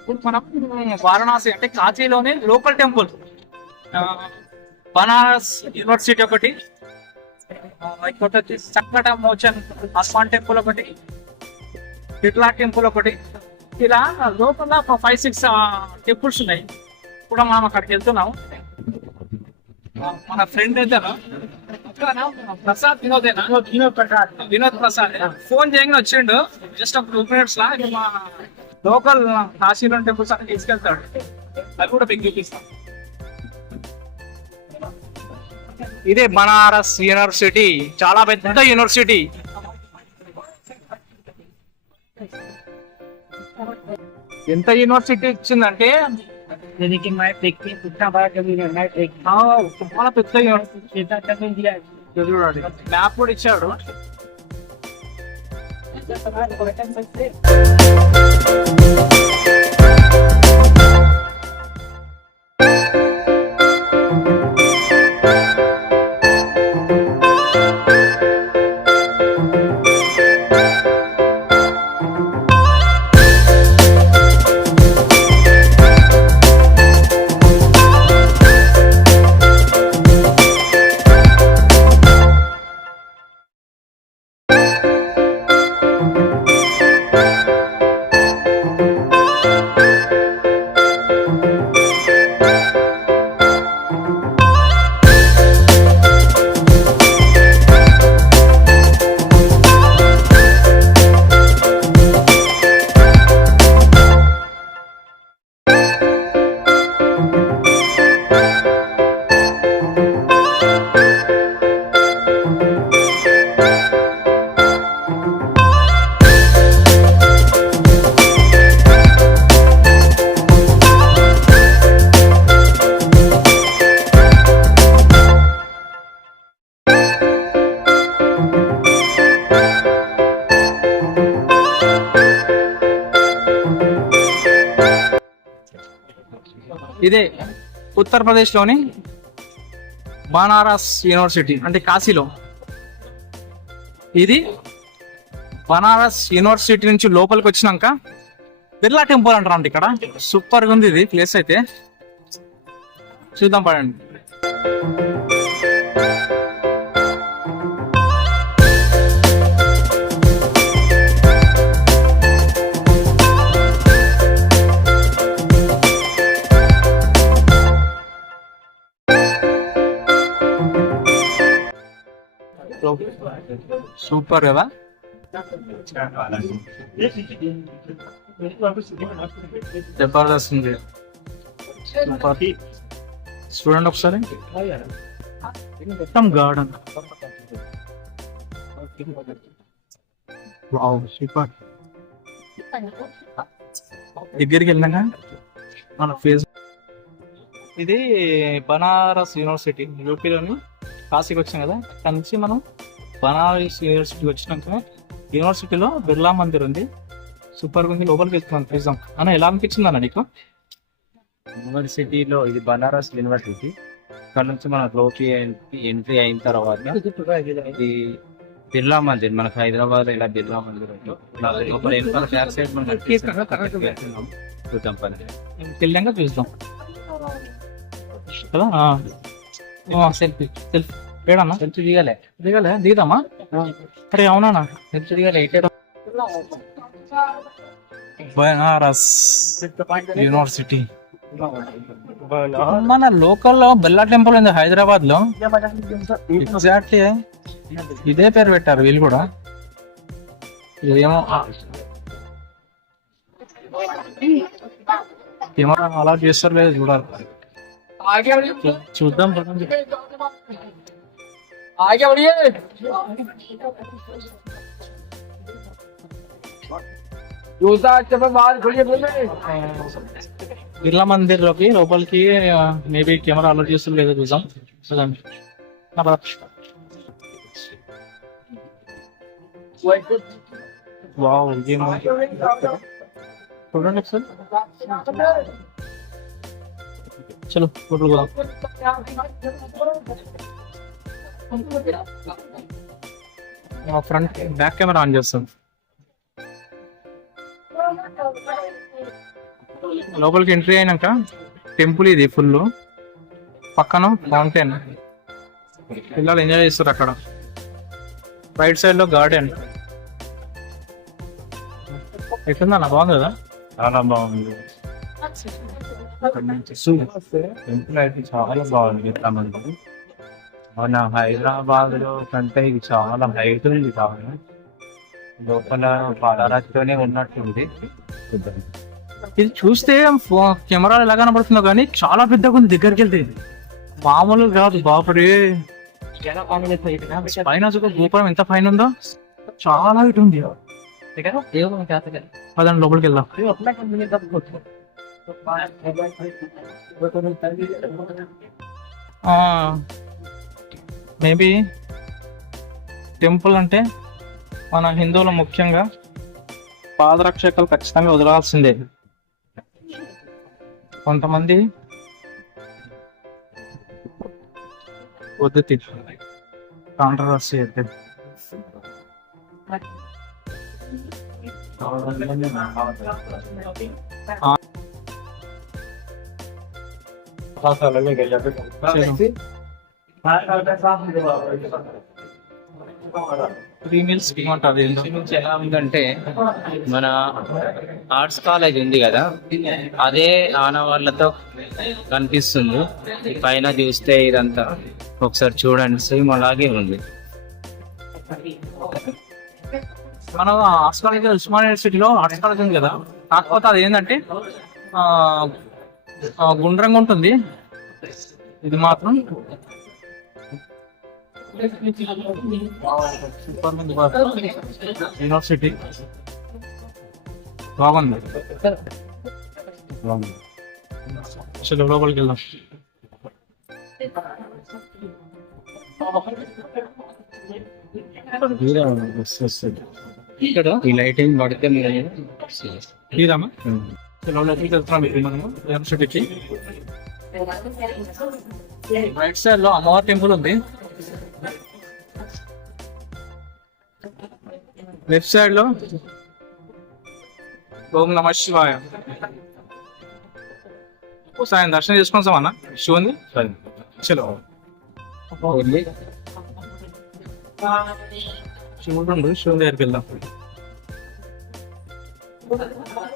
ఇప్పుడు మనం వారణాసి అంటే కాశీలోనే లోకల్ టెంపుల్, బనారస్ యూనివర్సిటీ ఒకటి, ఇంకోటి వచ్చి సంకట మోచన్ హనుమాన్ టెంపుల్ ఒకటి, బిర్లా టెంపుల్ ఒకటి, ఇలా లోపల 5-6 టెంపుల్స్ ఉన్నాయి. కూడా మనం అక్కడికి వెళ్తున్నాం. మన ఫ్రెండ్ ఇద్దరు ప్రసాద్ వినోదేనా, వినోద్ ప్రసాద్ ఫోన్ చేయగానే వచ్చిండు జస్ట్ ఒక 2 minutes లా. మా లోకల్ కాశీలోని టెంపుల్స్ అక్కడ తీసుకెళ్తాడు, అవి కూడా మీకు చూపిస్తాం. ఇదే బనారస్ యూనివర్సిటీ, చాలా పెద్ద యూనివర్సిటీ. ఎంత యూనివర్సిటీ ఇచ్చిందంటే చాలా పెద్ద యూనివర్సిటీ. చూడండి మ్యాప్ కూడా ఇచ్చాడు. ఇదే ఉత్తరప్రదేశ్ లోని బనారస్ యూనివర్సిటీ, అంటే కాశీలో. ఇది బనారస్ యూనివర్సిటీ నుంచి లోపలికి వచ్చినాక బిర్లా టెంపుల్ అంటారంట. ఇక్కడ సూపర్ గా ఉంది ఇది ప్లేస్ అయితే, చూద్దాం పడండి. సూపర్ కదా, జబర్దస్త్ ఉంది. సూపర్, చూడండి ఒకసారి మొత్తం గార్డెన్. సూపర్. దగ్గరికి వెళ్ళినాక మన ఫేస్. ఇది బనారస్ యూనివర్సిటీ, యూపీలోని కాశీకి వచ్చాం కదా. అక్కడ నుంచి మనం బనారస్ యూనివర్సిటీకి వచ్చినాక యూనివర్సిటీలో బిర్లా మందిర్ ఉంది, సూపర్ గా ఉంది. లోపలికి వెళ్తున్నాం, చూద్దాం. అన్న ఎలా అనిపించింది అన్న నీకు? యూనివర్సిటీలో ఇది బనారస్ యూనివర్సిటీ. ఇక్కడ నుంచి మన లోకి ఎంట్రీ అయిన తర్వాత ఇది బిర్లా మందిర్, మనకు హైదరాబాద్ ఇలా బిర్లా మందిర్ చూద్దాం. వెళ్ళాక చూద్దాం కదా. సెల్ఫీ సెల్ఫీ ఏడన్నా, సెల్ఫీ దిగాలే దిగలే, దిగుదామా? అరే అవునా, సెల్ఫీ దిగాలే. బనారస్ యూనివర్సిటీ మన లోకల్ లో బిర్లా టెంపుల్ ఉంది హైదరాబాద్ లో. ఎగ్జాక్ట్లీ ఇదే పేరు పెట్టారు వీళ్ళు కూడా. ఏమో కెమెరా అలా చేస్తారు లేదు చూడాలి, చూద్దాం. బిర్లా మందిర్ లోపలికి మేబీ కెమెరా అలర్ట్ చేస్తుంది లేదో చూద్దాం. చూడండి చూడండి సార్. చలో photo front back camera on చేస్తాం. లోపలికి ఎంట్రీ అయినాక టెంపుల్ ఇది ఫుల్, పక్కన మౌంటైన్, పిల్లలు ఎంజాయ్ చేస్తారు అక్కడ. రైట్ సైడ్ లో గార్డెన్. ఎట్లుందన్న, బాగుంది కదా? చాలా బాగుంది. టెంపుల్ అయితే చాలా బాగుంది. ఇట్లామంది మన హైదరాబాద్ లో కంటే ఇది చాలా హైట్ ఉంది. చాలా లోపల పాలరాతితోనే ఉన్నట్టుంది. ఇది చూస్తే కెమెరా ఎలా కనబడుతుందో కానీ చాలా పెద్దగా ఉంది. దగ్గరికి వెళ్తే మామూలు కాదు బాపురే. పైన గోపురం ఎంత పైన ఉందో, చాలా హైట్ ఉంది. పదండి లోపలికి వెళ్దాం. మేబీ టెంపుల్ అంటే మన హిందువులు ముఖ్యంగా పాదరక్షకులు ఖచ్చితంగా వదలాల్సిందే. కొంతమంది వద్దు కాంట్రవర్సీ అయితే. ఎలా ఉందంటే మన ఆర్ట్స్ కాలేజ్ ఉంది కదా, అదే ఆనవాళ్ళతో కనిపిస్తుంది. పైన చూస్తే ఇదంతా ఒకసారి చూడండి, సేమ్ అలాగే ఉంది. మన ఆర్ట్స్ కాలేజ్ ఉస్మానియా యూనివర్సిటీలో ఆర్ట్స్ కాలేజ్ ఉంది కదా, కాకపోతే అది ఏంటంటే గుండ్రంగా ఉంటుంది. ఇది మాత్రం యూనివర్సిటీ బాగుంది. అసలు లోపలికి వెళ్దాం. ఇక్కడ ఈ లైటింగ్ పడితే తీరామా? లోపలికి వెళ్తున్నాం ఇప్పుడు మనము యూనివర్సిటీకి. రైట్ సైడ్ లో అమ్మవారి టెంపుల్ ఉంది. లెఫ్ట్ సైడ్ లో ఓం నమ శివాయ. ఒకసారి దర్శనం చేసుకుంటాం అన్న శివుని. చలో శివుడు ఉండు, శివుని దగ్గరికి వెళ్దాం.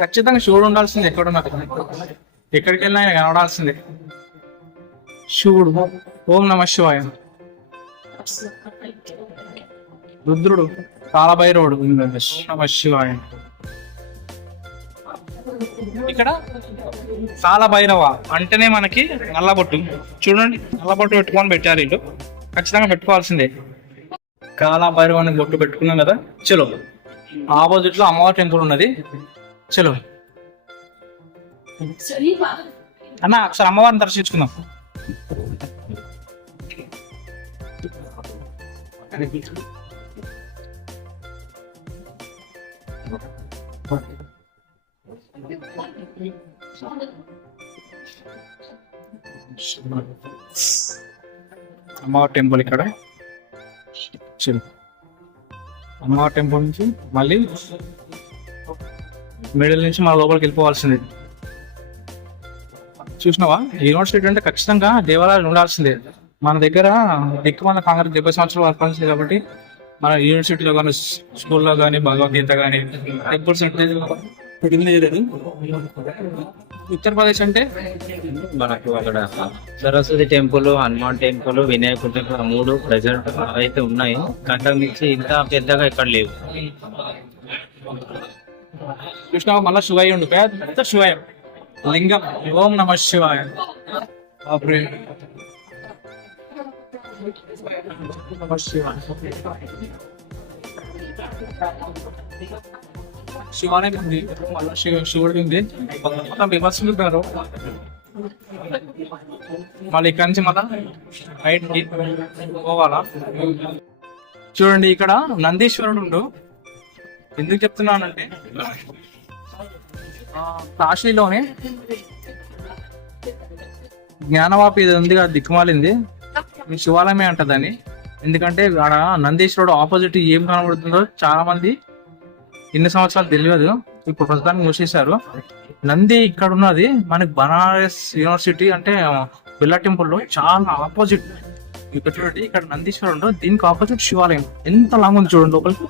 ఖచ్చితంగా శివుడు ఉండాల్సింది. ఎక్కడికి వెళ్ళినా ఆయన కనబడాల్సిందే. శివుడు ఓం నమ శివాయ. రుద్రుడు కాలభైరవుడు నమ శివాయ. ఇక్కడ కాలభైరవ అంటేనే మనకి నల్లబొట్టు. చూడండి, నల్లబొట్టు పెట్టుకొని పెట్టారు వీళ్ళు. ఖచ్చితంగా పెట్టుకోవాల్సిందే. కాలభైరవానికి బొట్టు పెట్టుకున్నాం కదా. చలో ఆపోజిట్ లో అమ్మవారి టెంపుల్ ఉన్నది. చలో అన్న ఒకసారి అమ్మవారిని దర్శించుకుందాం. అమ్మవారి టెంపుల్ ఇక్కడ. చలో అమ్మవారి టెంపుల్ నుంచి మళ్ళీ మిడిల్ నుంచి మన లోపలికి వెళ్ళిపోవాల్సిందే. చూసినావా, యూనివర్సిటీ అంటే ఖచ్చితంగా దేవాలయాలు ఉండాల్సిందే. మన దగ్గర ఎక్కువ మన కాంగ్రెస్ 70 సంవత్సరాలు వర్క్ కాబట్టి మన యూనివర్సిటీలో కానీ స్కూల్లో కానీ భగవద్గీత కానీ టెంపుల్స్ అంటే ఉత్తరప్రదేశ్ అంటే మనకు అక్కడ సరస్వతి టెంపుల్, హనుమాన్ టెంపుల్, వినాయకుడి టెంపుల్ 3 ప్రెజెంట్ అయితే ఉన్నాయి. గంట నుంచి ఇంత పెద్దగా ఇక్కడ లేవు. చూసినావా, మళ్ళీ శివయ్య ఉండు, పెద్ద శివయ్య లింగం. ఓం నమ శివాయ. శివాలయం ఉంది, మళ్ళీ శివుడు ఉంది. మొత్తం విమర్శలు ఉంటారు. మళ్ళీ ఇక్కడ నుంచి మళ్ళా రైట్ పోవాలా. చూడండి, ఇక్కడ నందీశ్వరుడు ఉండు. ఎందుకు చెప్తున్నానంటే కాశీలోనే జ్ఞానవాపి ఉంది కదా, దిక్కుమాలింది శివాలయమే అంటదని. ఎందుకంటే ఆడ నందీశ్వరుడు ఆపోజిట్ ఏం కనబడుతుందో చాలా మంది ఇన్ని సంవత్సరాలు తెలియదు. ఇప్పుడు ప్రస్తుతానికి మూసేశారు. నంది ఇక్కడ ఉన్నది మనకి బనారస్ యూనివర్సిటీ అంటే బిర్లా టెంపుల్ లో చాలా ఆపోజిట్. ఇక్కడ చూడండి, ఇక్కడ నందీశ్వరుడు, దీనికి ఆపోజిట్ శివాలయం. ఎంత లాంగ్ ఉంది చూడండి, లోపలికి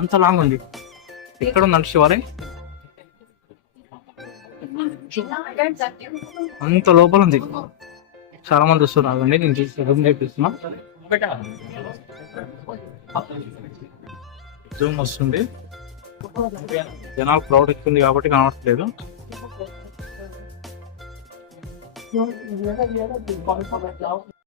అంత లాంగ్ ఉంది. ఇక్కడ ఉందండి శివాలయం, అంత లోపల ఉంది. చాలా మంది వస్తున్నారు అండి, నేను రూమ్ చేపిస్తున్నా. జూమ్ వస్తుంది, జనాలు క్రౌడ్ ఎక్కువ ఉంది కాబట్టి కనబడట్లేదు.